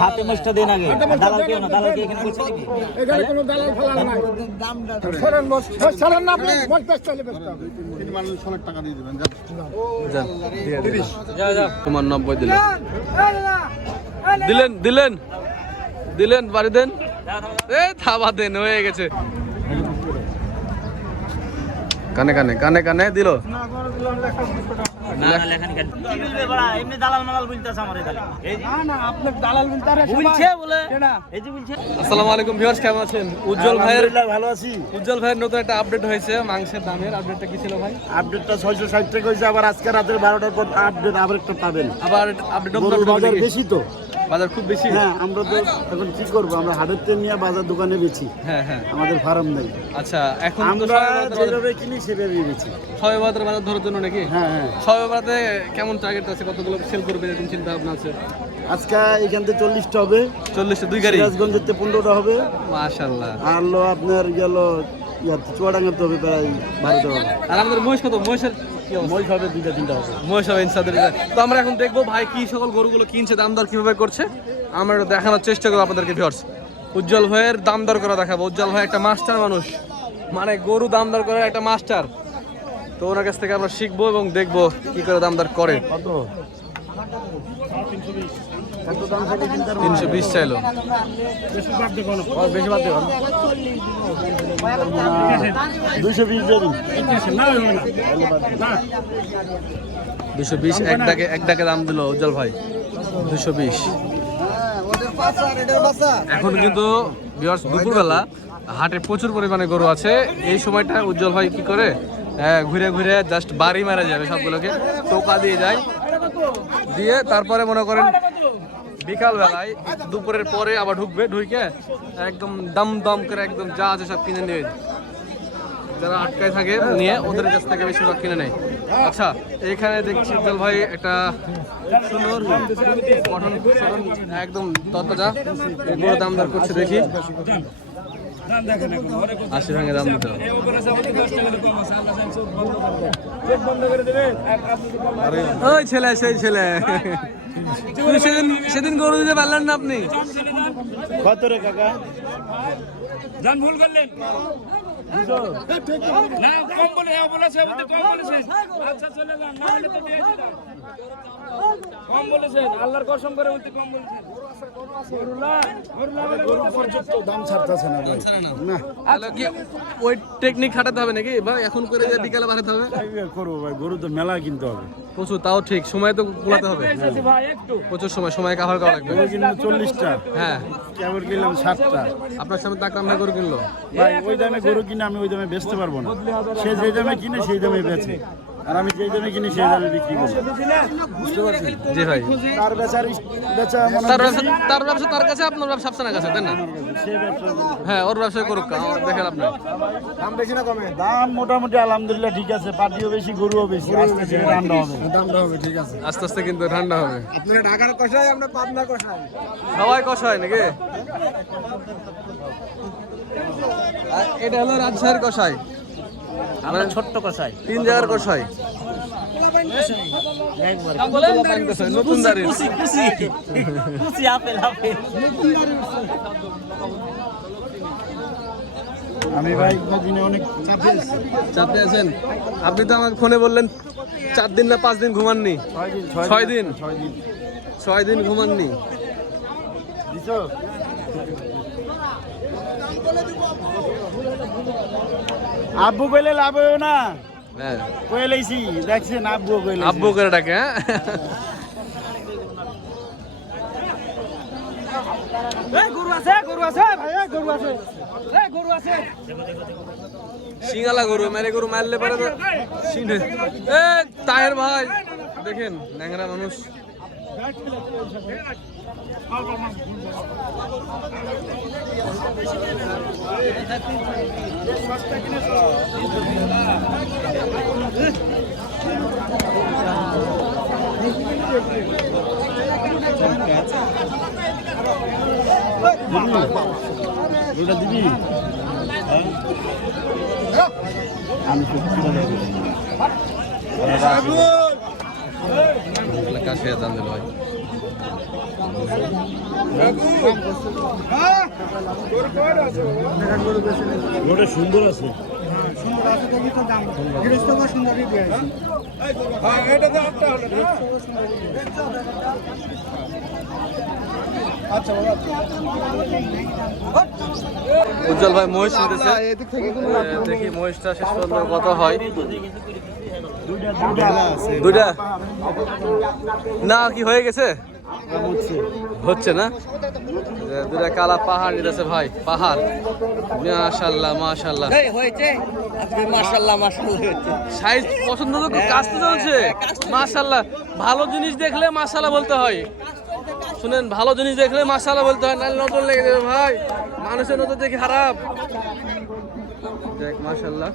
হাতে মোষটা দেন আগে, দালাল কেউ না, দালাল কি এখানে বলছে নাকি? এখানে কোনো দালাল ফালাল নাই। সরেন বস, সরেন না আপনি, বস বেচতে হলে বেচতে হবে। তিনি মানুষ 16 টাকা দিয়ে দিবেন। তোমার 90 দিলেন বাড়ি দেন, থাবা দেন, হয়ে গেছে। কানে কানে কানে কানে দিল। আসসালামু আলাইকুম ভিউয়ার্স, কেমন আছেন? উজ্জ্বল ভাইয়ের ভালো আছি। উজ্জ্বল ভাইয়ের নতুন একটা আপডেট হয়েছে মাংসের দামের। আপডেটটা কি ছিল ভাই? আপডেটটা 660 টাকা হয়েছে, আবার আজকে রাতের 12টার পর আপডেট আবার একটা পাবেন। আবার আপডেট বাজার বেশি তো, বাজার খুব বেশি। হ্যাঁ আমরা তো এখন কি করবো, আমরা হাটের তেল নিয়ে বাজার দোকানে বেচি। হ্যাঁ হ্যাঁ, আমাদের ফার্ম নেই। আচ্ছা, এখন আমরা যেভাবে কিনি সেভাবেই বেচি। সবে বাজার ধরার জন্য নাকি? হ্যাঁ হ্যাঁ, সবে বাজারে কেমন টার্গেট আছে, কতগুলো সেল করবে এরকম চিন্তা ভাবনা আছে? আজকে এখান থেকে 40টা হবে, 40টা 2 গাড়ি। সিরাজগঞ্জের 15টা হবে, মাশাআল্লাহ। আর লো আপনার গেল চুয়াডাঙ্গাতে হবে প্রায় 12টা হবে। আর আমাদের মহিষ কত? মহিষের মই হবে 2টা 3টা হবে। মহিষ হবে ইনশাআল্লাহ। তো আমরা এখন দেখবো ভাই কি সকল গরুগুলো কিনছে, দাম দর কিভাবে করছে, আমরা একটু দেখানোর চেষ্টা করবো আপনাদেরকে ভিউয়ার্স। উজ্জ্বল ভাইয়ের দাম দর করা দেখাবো। উজ্জ্বল ভাই একটা মাস্টার মানুষ, মানে গরু দাম দর করার একটা মাস্টার। তো ওনার কাছ থেকে আমরা শিখবো এবং দেখবো কি করে দাম দর করে। কত? 320 চাইলো। বেশি বাদ দেখুন, 220 দিয়ে দিন। 220 এক ডাকে দাম দিল উজ্জ্বল ভাই, 220। এখন কিন্তু ভিউয়ার্স দুপুরবেলা হাটে প্রচুর পরিমাণে গরু আছে। এই সময়টা উজ্জ্বল ভাই কি করে, ঘুরে ঘুরে জাস্ট বাড়ি মারা যাবে, সবগুলোকে টোকা দিয়ে যায়, দিয়ে তারপরে মনে করেন বিকাল বেলায় দুপুরের পরে আবার ঢুকবে, ঢুকে একদম দম দম করে একদম যা আছে সব কিনে নিয়ে, যারা আটকায় থাকে নিয়ে ওদের কাছ থেকে বেশিরভাগ কিনে নেয়। আচ্ছা, এখানে দেখছি উজ্জ্বল ভাই একটা সুন্দর গঠন একদম ততটা এগুলো দাম দর করছে, দেখি 80 ভাঙে দাম দিতে। ওই ছেলে, সেই ছেলে, সেদিন গরু দিতে পারলেন না আপনি? কত রে কাকা? জান ভুল করলেন না, কম বলে বলেছে, কম বলেছে। আচ্ছা চলে যান, না হলে তো দিয়ে দিতাম। কম বলেছেন, আল্লাহর কসম করে বলতে কম বলেছেন। দাম ছাড়তেছে না ভাই, না ওই টেকনিক খাটাতে হবে নাকি ভাই? এখন করে যে বিকালে বাড়াতে হবে? করবো ভাই, গরু তো মেলা কিনতে হবে প্রচুর, তাও ঠিক সময় তো কুলাতে হবে, প্রচুর সময় কাভার করা লাগবে। গরু কিনলো 40টা, হ্যাঁ কেবল কিনলাম 7টা। আপনার সামনে তাকলাম না গরু কিনলো ভাই ওই দামে গরু কিনে আমি ওই দামে বেচতে পারবো না। সে যে দামে কিনে সেই দামে বেচে, আর আমি যেই দামে কিনি সেই দামে বিক্রি করি। বুঝতে পারছি? জি ভাই, তার বেচার বেচা তার ব্যবসা তার কাছে, আপনার ব্যবসা আপনার কাছে, তাই না? সেই ব্যবসা হ্যাঁ, ওর ব্যবসা করুক, দেখেন আপনার দাম বেশি না কমে? দাম মোটামুটি আলহামদুলিল্লাহ ঠিক আছে, পাটিও বেশি গরুও বেশি, আস্তে আস্তে ঠান্ডা হবে, দামটা হবে ঠিক আছে, আস্তে আস্তে কিন্তু ঠান্ডা হবে। আপনারা ঢাকার কষাই, আমরা পাবনার কষাই, সবাই কষায় নাকি? এটা হলো রাজশাহীর কষাই, আমরা ছোট্ট কষাই, 3 জায়গার কষাই, নতুন দাঁড়িয়ে আমি ভাই দিনে অনেক চাপে আছেন আপনি। তো আমাকে ফোনে বললেন 4 দিন না 5 দিন ঘুমাননি? 6 দিন 6 দিন ঘুমাননি। আব্বু কইলে লাভ হবে না, হ্যাঁ কইলেইছি দেখছেন, আব্বু কইলে, আব্বু করে ডাকে। হ্যাঁ, গরু আছে, গরু আছে ভাই, গরু আছে, গরু আছে। সিঙ্গালা গরু, মেরে গরু মারলে পারে তো সিনে। এ তাহের ভাই দেখেন, ন্যাংরা মানুষ। ওটা দিবি? আমি কাছে দাম দিল ভাই। ওটা সুন্দর আছে। উজ্জ্বল ভাই মহিষ নিতেছে, দেখি মহিষটা শেষ পর্যন্ত কত হয়। দুইটা না কি হয়ে গেছে, হচ্ছে না? দুটা কালা পাহাড় নিতেছে ভাই, পাহাড়। মাশাআল্লাহ মাশাআল্লাহ হয়েছে আজকে মাশাআল্লাহ মাশাআল্লাহ হচ্ছে। সাইজ পছন্দ তো, কাজ তো চলছে মাশাআল্লাহ। ভালো জিনিস দেখলে মাশাআল্লাহ বলতে হয়, শুনেন, ভালো জিনিস দেখলে মাশাআল্লাহ বলতে হয়, নাহলে নজর লেগে যাবে ভাই। মানুষের নজর দেখি খারাপ। দেখ মাশাআল্লাহ।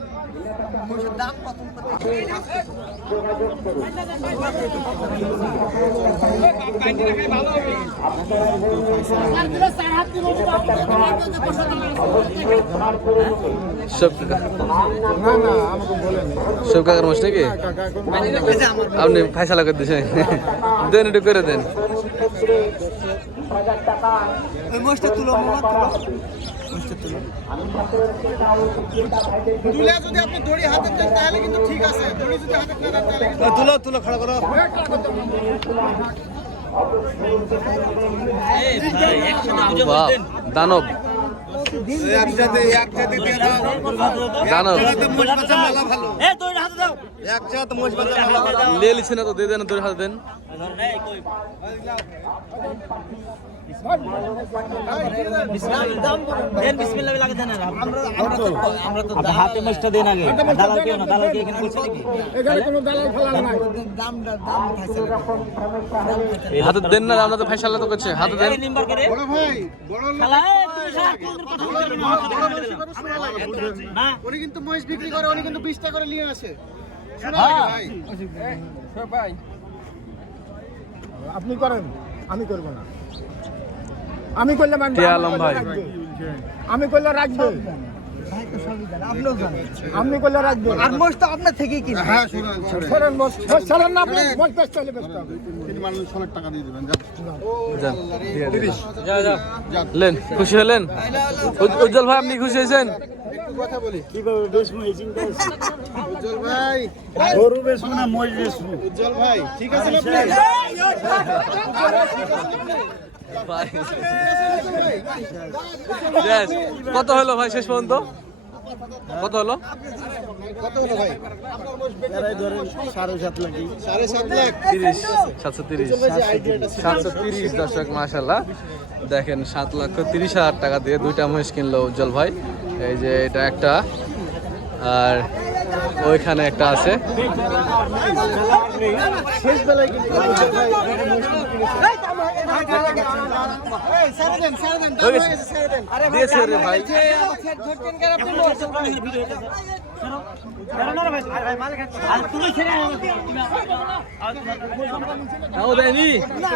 সব কাকার মাস নাকি আপনি ফাইসালা করে দিয়েছেন, দেন একটু করে দেন। তুলে যদি আপনি দড়ি হাতে দেন তাহলে কিন্তু ঠিক আছে, দড়ি যদি হাতে না দেন তাহলে তুলো তুলো খড়া করো। বাহ, দানব একসাথে দিয়ে দাও, দানব মোষ বাচ্চা মেলা ভালো। একসাথে মোষ বাচ্চা মেলা ভালো। লে লিছে না তো, দিয়ে দেন, তোর হাতে দেন। বিসমিল্লাহ লাগে দেন। আমরা তো হাতে মাছটা দেন আগে, দালাল কেউ না, দালাল কি এখানে বলছে নাকি? এখানে কোনো দালাল ফালাল নাই। হাতে দেন না, আমরা তো ফাইসালা তো করছে, হাতে দেন। নিম্বার করে বড় ভাই, বড় লোক শালা তুমি সারা কোনদিন কথা বলতে না। উনি কিন্তু মহিষ বিক্রি করে, উনি কিন্তু 20 টাকা করে নিয়ে আসে। শোনা লাগে ভাই। আপনি করেন, আমি করব না। আমি করলে মানবে, কে আলম ভাই? আমি করলে রাখবে, আপনি করলে রাখবে। আর মোষ তো আপনার থেকেই কিনে। হ্যাঁ শুনুন, সরেন মোষ, সরেন না, আপনি মোষ বেচতে হলে বেচতে হবে। তিনি মানুষ 16 টাকা দিয়ে দিবেন। যান, দিয়ে দেন। লেন, খুশি হলেন? উজ্জ্বল ভাই আপনি খুশি হয়েছেন? একটু কথা বলি। কিভাবে বেচবো এই চিন্তা আছে। উজ্জ্বল ভাই, গরু বেচবো না মহিষ বেচবো? উজ্জ্বল ভাই, ঠিক আছে না আপনি? Yes. কত হলো ভাই শেষ পর্যন্ত? কত হলো? কত হলো ভাই? এরাই ধরেন 7.5 লাখ। 7.5 লাখ। 30, 730, 730 দর্শক মাশাআল্লাহ। দেখেন 7,30,000 টাকা দিয়ে দুইটা মহিষ কিনলো উজ্জ্বল ভাই। এই যে এটা একটা, আর ওইখানে একটা আছে। শেষ বেলায় কিন্তু উজ্জ্বল ভাই হয়ে গেছে। দিয়েছে রে ভাই। তাও দেয়নি,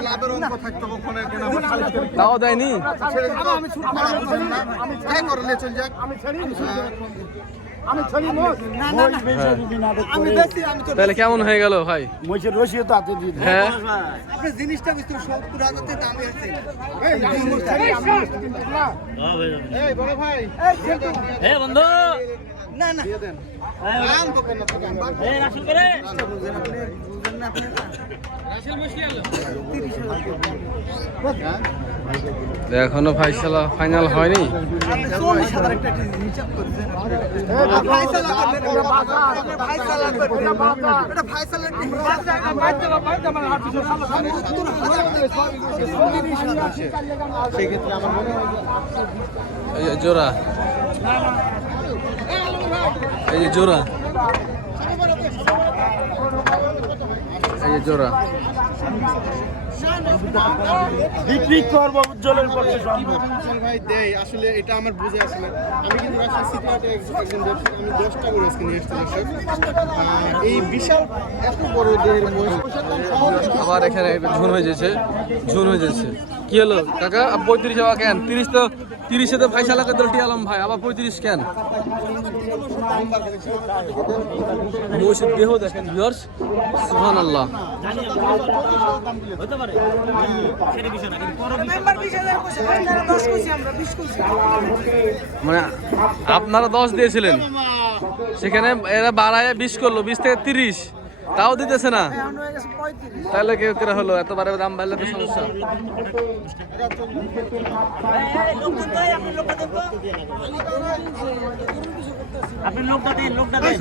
লাভের অঙ্ক থাকতো কখনো কেনা খালি তাও দেয়নি। কি করলে চল যাক। আমি ছড়ি মোষ, মহিষ বেচে যদি নাটক করে তাহলে কেমন হয়ে গেল ভাই? মহিষের রশিও তো হাতে দিয়ে দিই। হ্যাঁ, আপনি জিনিসটা বুঝতে 70,000 টাকা দাম আছে। আমি মোষ ছড়ি, আমি মোষ কিনতে না। এই বড় ভাই, এ বন্ধু না না দিয়ে দেন। আন বকেন না তো গান। এ রাসেল করে এখনো ফাইসালা ফাইনাল হয়নি। সেক্ষেত্রে আমার মনে হয় এই যে জোড়া, এই যে জোড়া, এই যে জোড়া বিক্রি করবো উজ্জ্বলের পক্ষে সম্ভব। উজ্জ্বল ভাই দেয় আসলে এটা আমার বুঝে আসলে আমি কিন্তু আসলে সিটিহাটে একজন ব্যবসায়ী, আমি 10টা করে আজকে নিয়ে এসেছি দর্শক। এই বিশাল এত বড় দেহের মহিষ আবার এখানে একটা ঝুন হয়ে যাচ্ছে, ঝুন হয়ে যাচ্ছে। কি হলো কাকা? 35 টাকা কেন? 30 তো 30 তো ফাইসালাকে দলটি আলম ভাই, আবার 35 কেন? মহিষের দেহ দেখেন ভিউয়ার্স, সুবহানাল্লাহ। হতে পারে সেটা বিষয় না, কিন্তু পরে মানে আপনারা 10 দিয়েছিলেন, সেখানে এরা বাড়ায় 20 করলো, 20 থেকে 30, তাও দিতেছে না। তাহলে কেউ কেরা হলো? এত বারে দাম বাড়লে তো সমস্যা। আপনি লোকটা দেন, লোকটা দেন।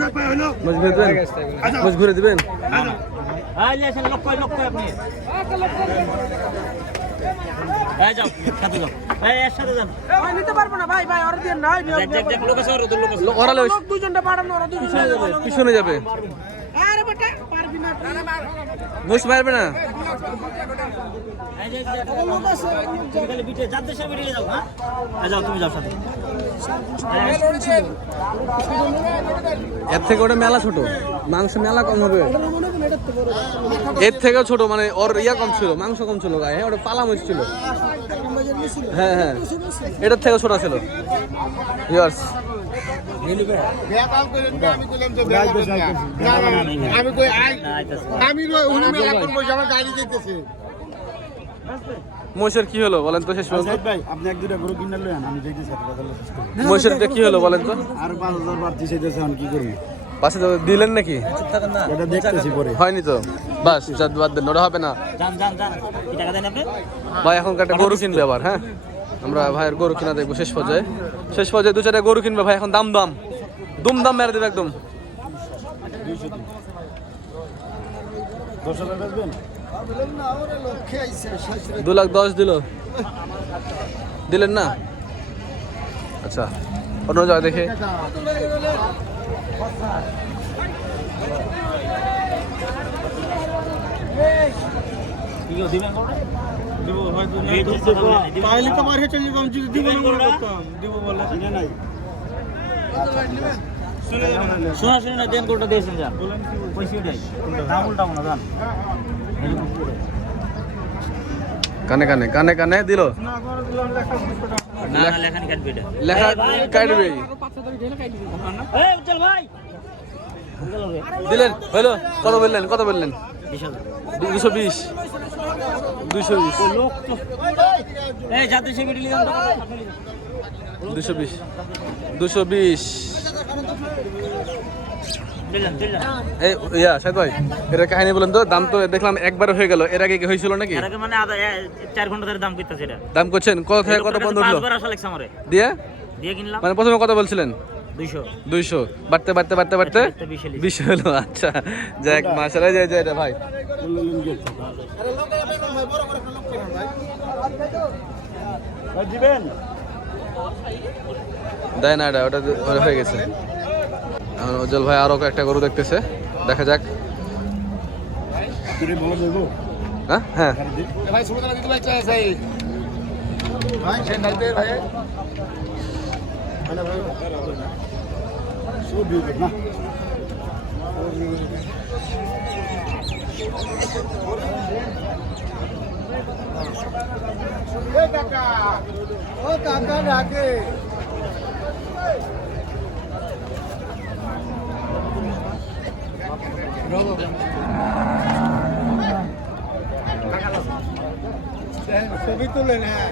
মজবুর দিবেন, মজবুরে দিবেন। এই যে লোক কই আপনি। এই যাও সাথে যাও, এই এর সাথে যান। নিতে পারবো না ভাই, ভাই ওরা দিয়ে নাই দেখ লোক আছে, ওদের লোক আছে। ওরা লইস দুজনটা পাঠানো, ওরা দুজন পিছনে যাবে, আরে বেটা পারবি না। মুস মারবে না। এই যে তুমি খালি বিটে যাতে সে বেরিয়ে যাও। হ্যাঁ এই যাও, তুমি যাও সাথে। এর থেকে ওটা মেলা ছোট, মাংস মেলা কম হবে। এর থেকেও ছোট, মানে ওর ইয়া কম ছিল, মাংস কম ছিল গায়ে। হ্যাঁ ওটা পালা মরিচ ছিল। হ্যাঁ হ্যাঁ, এটার থেকেও ছোট ছিল। ভিউয়ার্স বেকাল করেন না, আমি কইলাম যে বেকাল করেন না। না, আমি কই আমি উনি মেলা করব, আমার গাড়ি দিতেছে। মহিষের কি হলো বলেন তো শেষ পর্যন্ত? সাইদ ভাই আপনি এক দুটা গরু কিনে লইন, আমি যাইতেছি মহিষের কি হলো বলেন তো? আর 5000 বাড়তি চাইতেছে, আমি কি করব? পাশে তো দিলেন নাকি? এটা দেখতেছি পরে। হয়নি তো, বাস বাদ দেন, ওটা হবে না যান কি টাকা দেন আপনি? ভাই। এখন একটা গরু কিনবে আবার। হ্যাঁ আমরা ভাইয়ের গরু কিনা দেখবো শেষ পর্যায়ে। শেষ পর্যায়ে 2-4টা গরু কিনবে ভাই। এখন দাম দুম মেরে দেবে একদম। 10,000 বেচবেন? 2,10,000 দিলেন না? আচ্ছা অন্য জায়গায় দেখে। তাহলে তো মার চলে যাবো, আমি যদি দিব না বলে করতাম, দিব বলে চিনে নাই। শোনা না, দেন কোটা দিয়েছেন যান। পয়সা উঠাই, দাম উল্টাবো না যান। কানে দিল, না লেখানি কাটবে এটা। লেখা কাটবে। এই উজ্জ্বল ভাই দিলেন হলো? কত বললেন? 20,000। 220 লোক তো এই যাতে সে বিটলি যান। 220 দিলেন এই ইয়া সাইদ ভাই, এটা কাহিনী বলেন তো। দাম তো দেখলাম একবার হয়ে গেল, এর আগে কি হয়েছিল নাকি? এর আগে মানে 4 ঘন্টা ধরে দাম করতেছে এটা। দাম করছেন কত থেকে কত বন্ধ হলো? 5 বার আসা লাগছে আমারে, দিয়ে কিনলাম। মানে প্রথমে কত বলছিলেন? 200 বাড়তে 20 হলো। আচ্ছা যাক মাশাআল্লাহ, যায় এটা ভাই। দিবেন? দেয় না, এটা ওটা হয়ে গেছে। এখন উজ্জ্বল ভাই আরো একটা গরু দেখতেছে, দেখা যাক। তুই বলে দেবো? হ্যাঁ হ্যাঁ ভাই সুমতলা দিতে ভাই চাই ভাই সে নাইতে ভাই মানে ভাই সব দিবে না। ও কাকা ডাকে ছবি তুলেন। হ্যাঁ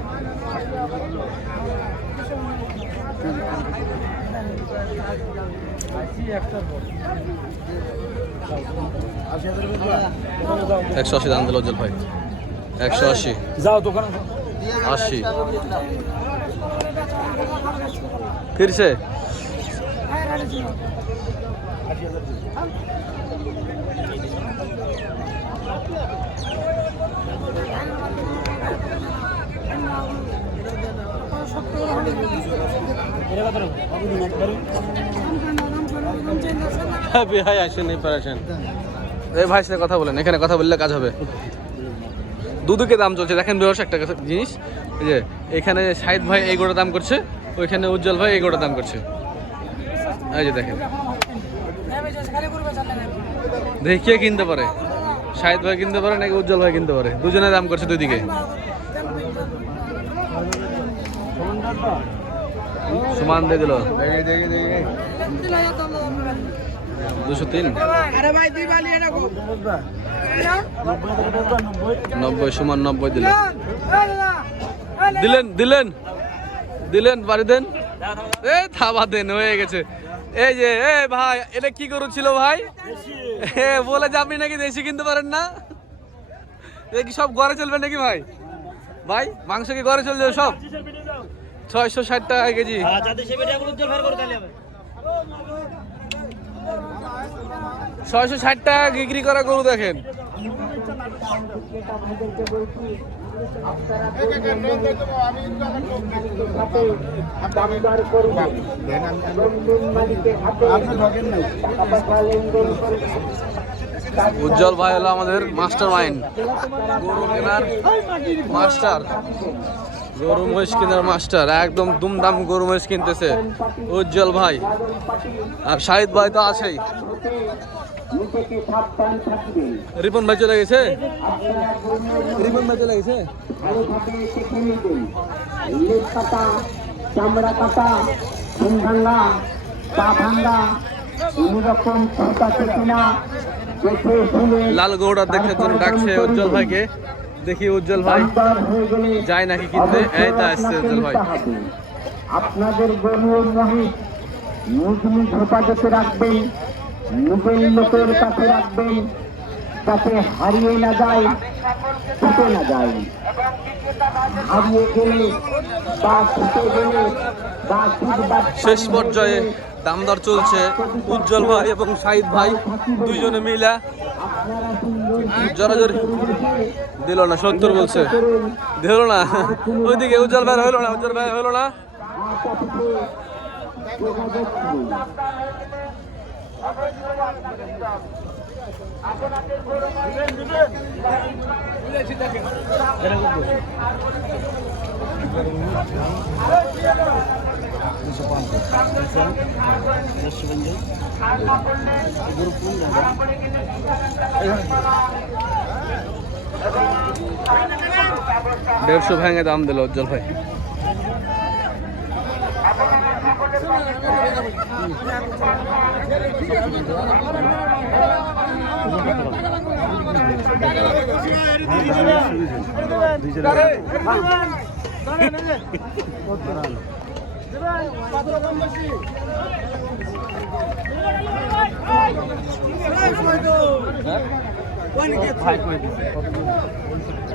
একশো 80 দাম দিল উজ্জ্বল ভাই। 180 যাও দোকানে 80 ফিরছে। ভাই আসেন, এই পার আসেন। এই ভাইয়ের সাথে কথা বলেন, এখানে কথা বললে কাজ হবে। দুদিকে দাম চলছে। দেখেন ভিউয়ার্স একটা জিনিস, এই যে এখানে শাহিদ ভাই এই গোটা দাম করছে, ওইখানে উজ্জ্বল ভাই এই গোটা দাম করছে। এই যে দেখেন, দেখি কে কিনতে পারে, শাহিদ ভাই কিনতে পারে নাকি উজ্জ্বল ভাই কিনতে পারে। দুজনে দাম করছে দুই দিকে। সমান দিয়ে দিল 203। আরে ভাই দুই বালি এটা গো 90 সমান 90 দিলেন বাড়ি দেন। এ থাবা দেন, হয়ে গেছে। এই যে এ ভাই, এটা কি গরু ছিল ভাই? বলে যে আপনি নাকি দেশি কিনতে পারেন না, এ কি সব ঘরে চলবে নাকি ভাই? ভাই মাংস কি ঘরে চলবে সব? 660 টাকা কেজি। জাদেশের বেটা উজ্জ্বল ভাই করে তাহলে হবে 660 টাকা বিক্রি করা গরু দেখেন। উজ্জ্বল ভাই হলো আমাদের মাস্টার মাইন্ড, গরু কেনার মাস্টার, গরু মহিষ কেনার মাস্টার। একদম দুমদাম গরু মহিষ কিনতেছে উজ্জ্বল ভাই। আর শাহিদ ভাই তো আছেই। রিপন ভাই চলে গেছে, রিপন ভাই চলে গেছে। চামড়া কাটা, ঘুম ভাঙ্গা, পা ভাঙ্গা, কোনোরকম আছে কিনা দেখে শুনে লাল গৌড়া দেখার জন্য ডাকছে উজ্জ্বল ভাইকে। দেখি উজ্জ্বল ভাই যায় নাকি কিনতে। এই তা আসছে উজ্জ্বল ভাই। আপনাদের গরু মহিষ নিজ নিজ হেফাজতে রাখবেন, নিজের লোকের কাছে রাখবেন, যাতে হারিয়ে না যায়, ছুটে না যায়। হারিয়ে গেলে বা ছুটে গেলে বা শেষ পর্যায়ে দামদর চলছে। উজ্জ্বল ভাই এবং শাহিদ ভাই দুইজনে মিলা জোরাজোরি দিল না, 70 বলছে, দিল না। ওইদিকে উজ্জ্বল ভাই হলো না, উজ্জ্বল ভাই হলো না। দেড়শো ভেঙে দাম দিল উজ্জ্বল ভাই।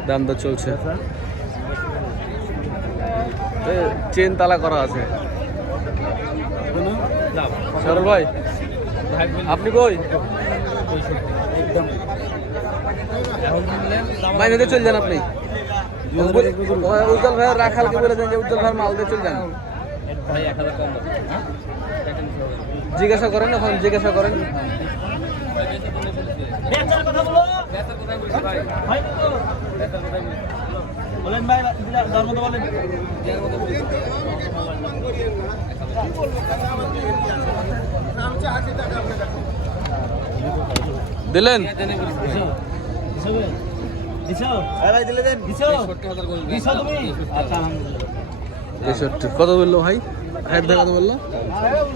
দাম দর চলছে, চেন তালা করা আছে। সরল ভাই আপনি কই? মাইনেতে চলে যান আপনি। উজ্জ্বল ভাইয়ের রাখালকে বলে দেন যে উজ্জ্বল ভাইয়ের মাল দিয়ে চলে যান। জিজ্ঞাসা করেন, এখন জিজ্ঞাসা করেন। বলেন ভাই, দর মতো বলেন। দিলেন কত বললো ভাই? হাইট ভাই কত বললো?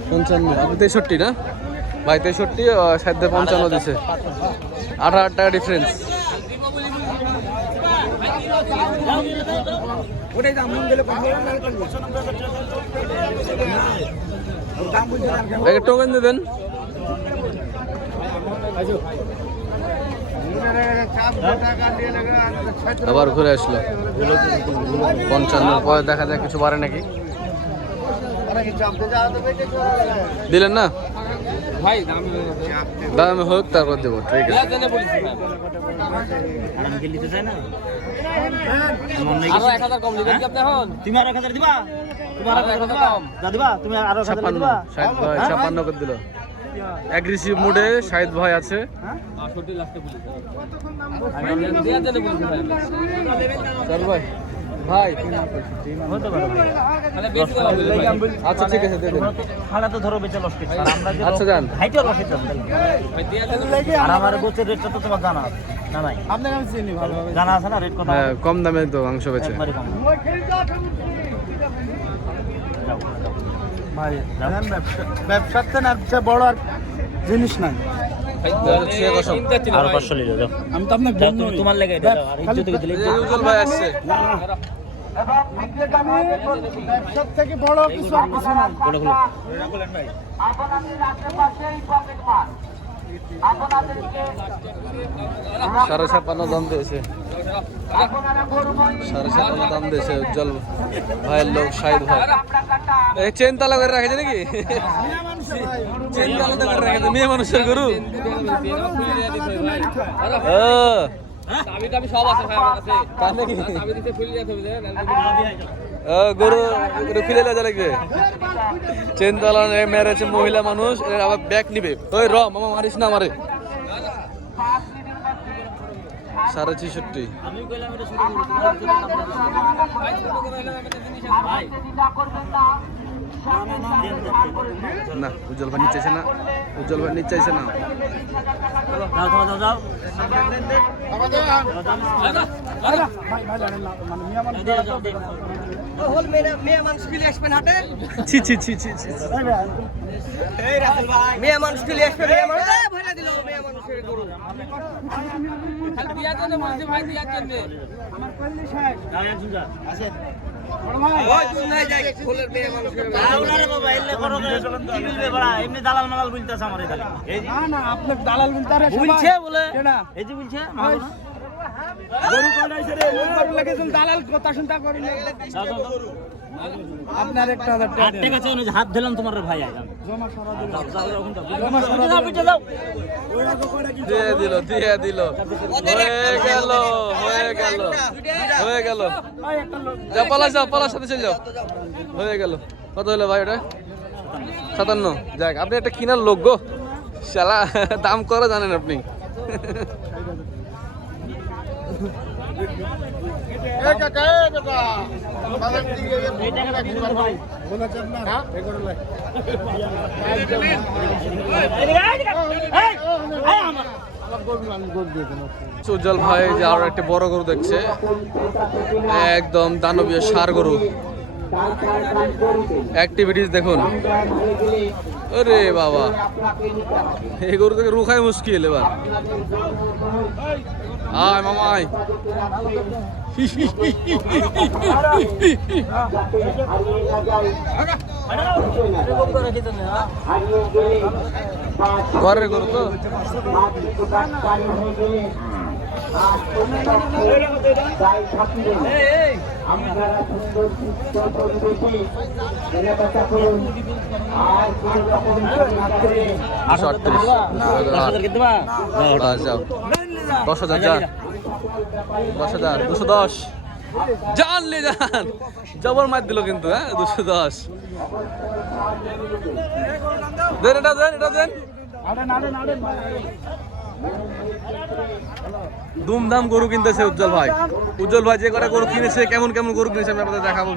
55। আপনি 63 না ভাই? 63, ষাট 55 দিছে, 18 টাকা ডিফারেন্স। টোকেন দেবেন। আবার ঘুরে আসলো 55 পরে দেখা যায় কিছু বাড়ে নাকি। দিলেন না ভাই? দাম হোক তারপর দেবো, ঠিক আছে। তুমি আরো 1000 দিবা? তুমি আরো 1000 দিবা? তুমি আরো 1000 দিবা? 56 করে দিল। অ্যাগ্রেসিভ মুডে শাহিদ ভাই আছে। চল ভাই ভাই হতে পারে ভাই। আচ্ছা ঠিক আছে ভাড়া তো ধরো বেচে লস আর আমরা যে আচ্ছা যান হাইটে লস হইতাম আর আমার গোছের রেটটা তো তোমার জানা আছে না নাই আপনার আমি চিনি ভালোভাবে। জানা আছে না রেট কত হ্যাঁ কম দামে তো মাংস বেচে। একবারে কম যাও, যাও। ভাই জানেন ব্যবসার তো না সবচেয়ে বড় আর জিনিস নাই। আরো 500 লিটার যাও আমি তো আপনার যাও, তোমার লেগে এটা দাও, আর ইজ্জত দিলে এই উজ্জ্বল ভাই আসছে। ব্যবসার থেকে বড় কিছু আর কিছু নাই। বড় গুলো সাড়ে 56 দাম দিয়েছে, 57.5 দাম দিয়েছে উজ্জ্বল ভাইয়ের লোক শাহিদ ভাই। এই চেন তালা করে রাখেছে নাকি? চেন তালা তো করে রাখেছে, মেয়ে মানুষের গরু। গরু খুলে দেওয়া লাগবে। চেন তালা মেরেছে মহিলা মানুষ, এর আবার ব্যাগ নিবে। ওই র মামা মারিস না আমারে। 66.5 আমি কইলাম এটা শুরু করব ভাই না উজ্জ্বল ভাই নিচে না, উজ্জ্বল ভাই নিচে না। যাও যাও যাও ছি ছি ছি ছি ছি। এমনি দালাল মালাল বলতেছে আমার এখানে না না আপনার দালাল বলতে আরে বলছে বলে কেনা এই যে বলছে গরু কোনাইছে রে লোক লাগে দালাল কথা চিন্তা করি না। আপনার 1000 টাকা দেন। ঠিক আছে হাত দিলাম তোমার ভাই জমা সারা দিন জমা সারা দাও পিঠে দাও দিয়ে দিল হয়ে গেল হয়ে গেল হয়ে গেল। যা পালার সাথে চলে যাও। হয়ে গেল। কত হলো ভাই ওটা? 57। যাক আপনি একটা কিনার লোক গো, শালা দাম করে জানেন আপনি। উজ্জ্বল ভাই যে আরো একটা বড় গরু দেখছে, একদম দানবীয় ষাঁড় গরু। অ্যাক্টিভিটিস দেখুন, আরে বাবা এই গরু থেকে রুখাই মুশকিল এবার। আয় মামা আয়। ঘরের গরু তো যাও 10,000 যা 10,000 210 জানলে যান জবর মার দিল কিন্তু। হ্যাঁ 210 দেন এটা দেন এটা দেন। দুমদাম গরু কিনতেছে উজ্জ্বল ভাই। উজ্জ্বল ভাই যে কটা গরু কিনেছে, কেমন কেমন গরু কিনেছে আমি আপনাদের দেখাবো।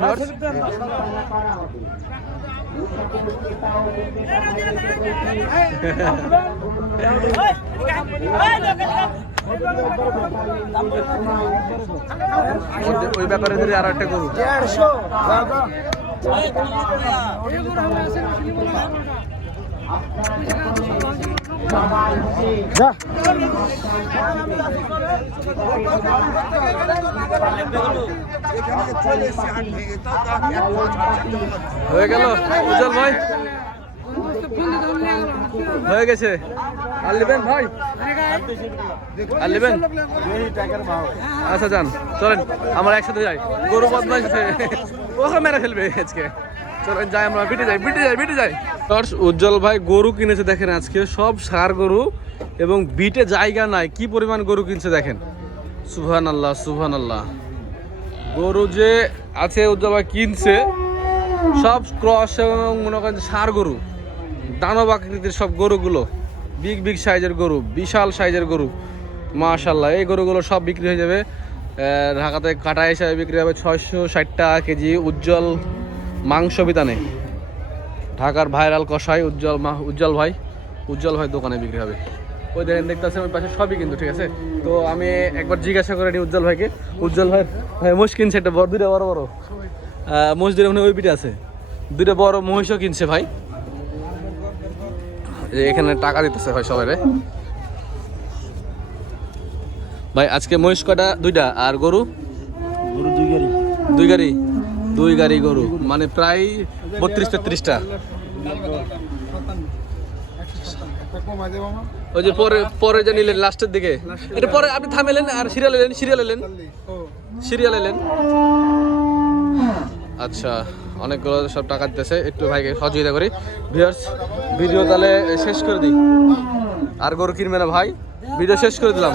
ওই ব্যাপারে ধরে আর একটা গরু 150 হয়ে গেল। উজ্জ্বল ভাই হয়ে গেছে। আর নেবেন ভাই? আর নেবেন? আচ্ছা যান চলেন আমরা একসাথে যাই। গরু বদমাইছে, ওকে মেরে ফেলবে আজকে। চলেন যাই আমরা, বিটে যাই। উজ্জ্বল ভাই গরু কিনেছে দেখেন আজকে, সব ষাঁড় গরু এবং বিটে জায়গা নাই। কি পরিমাণ গরু কিনছে দেখেন। সুবহানাল্লাহ সুবহানাল্লাহ। গরু যে আছে উজ্জ্বল ভাই কিনছে সব ক্রস এবং মনে করেন ষাঁড় গরু। দানব আকৃতির সব গরুগুলো, বিগ সাইজের গরু, বিশাল সাইজের গরু মাশাআল্লাহ। এই গরুগুলো সব বিক্রি হয়ে যাবে ঢাকাতে কাটা হিসাবে বিক্রি হবে 660 টাকা কেজি উজ্জ্বল মাংস বিতানে। ঢাকার ভাইরাল কষাই উজ্জ্বল ভাই দোকানে বিক্রি হবে। ওই দেখতেছেন ওই পাশে সবই কিন্তু, ঠিক আছে। তো আমি একবার জিজ্ঞাসা করে নিই উজ্জ্বল ভাইকে। উজ্জ্বল ভাই মোষ কিনছে একটা বড়, দুইটা বড় মোষ, দুটো ওই পিঠে আছে, দুইটা বড় মহিষও কিনছে ভাই। এখানে টাকা দিতেছে ভাই সবাই রে। ভাই আজকে মহিষ কটা? দুইটা। আর গরু? গরু দুই গাড়ি গরু, মানে প্রায় 32-33টা। ওই যে পরে যে নিলেন লাস্টের দিকে, এটা পরে আপনি থামেলেন আর সিরিয়াল এলেন। আচ্ছা, অনেকগুলো সব টাকা দিতেছে, একটু ভাইকে সহযোগিতা করি। ভিউয়ার্স, ভিডিও তাহলে শেষ করে দিই। আর গরু কিনবে না ভাই, ভিডিও শেষ করে দিলাম।